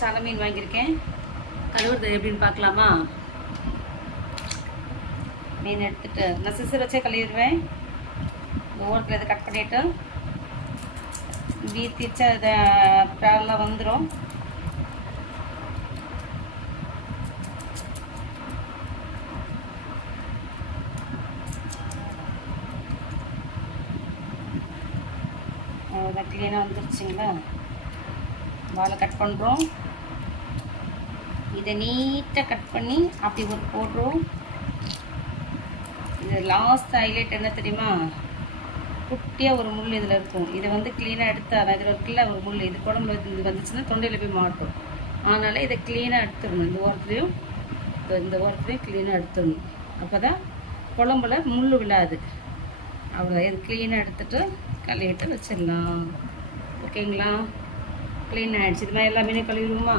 சால மீன் வாங்கியிருக்கேன். கழுவுறது எப்படின்னு பார்க்கலாமா? மீன் எடுத்துகிட்டு நான் சிசர் வச்சே கழுவிடுவேன். இந்த ஓரத்தில் இதை கட் பண்ணிவிட்டு வீத்திச்சா இதை ப்ராலாம் வந்துடும். அவ்வளோதான், க்ளீனாக வந்துருச்சுங்களா? வாழை கட் பண்ணுறோம். இதை நீட்டாக கட் பண்ணி அப்படி ஒரு போடுறோம். இது லாஸ்ட் ஹைலைட் என்ன தெரியுமா? குட்டியாக ஒரு முள் இதில் இருக்கும். இதை வந்து க்ளீனாக எடுத்தால் இதில் இருக்குல்ல ஒரு முள், இது குழம்புல இது வந்துச்சுன்னா தொண்டையில் போய் மாட்டும். அதனால் இதை க்ளீனாக எடுத்துடணும். இந்த ஓரத்துலேயும் க்ளீனாக எடுத்துடணும். அப்போ தான் குழம்புல முள் விழாது. அவ்வளோ இது க்ளீனாக எடுத்துகிட்டு கழுவிட்டு வச்சிடலாம். ஓகேங்களா? க்ளீன் ஆகிடுச்சு. இது மாதிரி எல்லா மீனையும் கழுவிடுவோமா?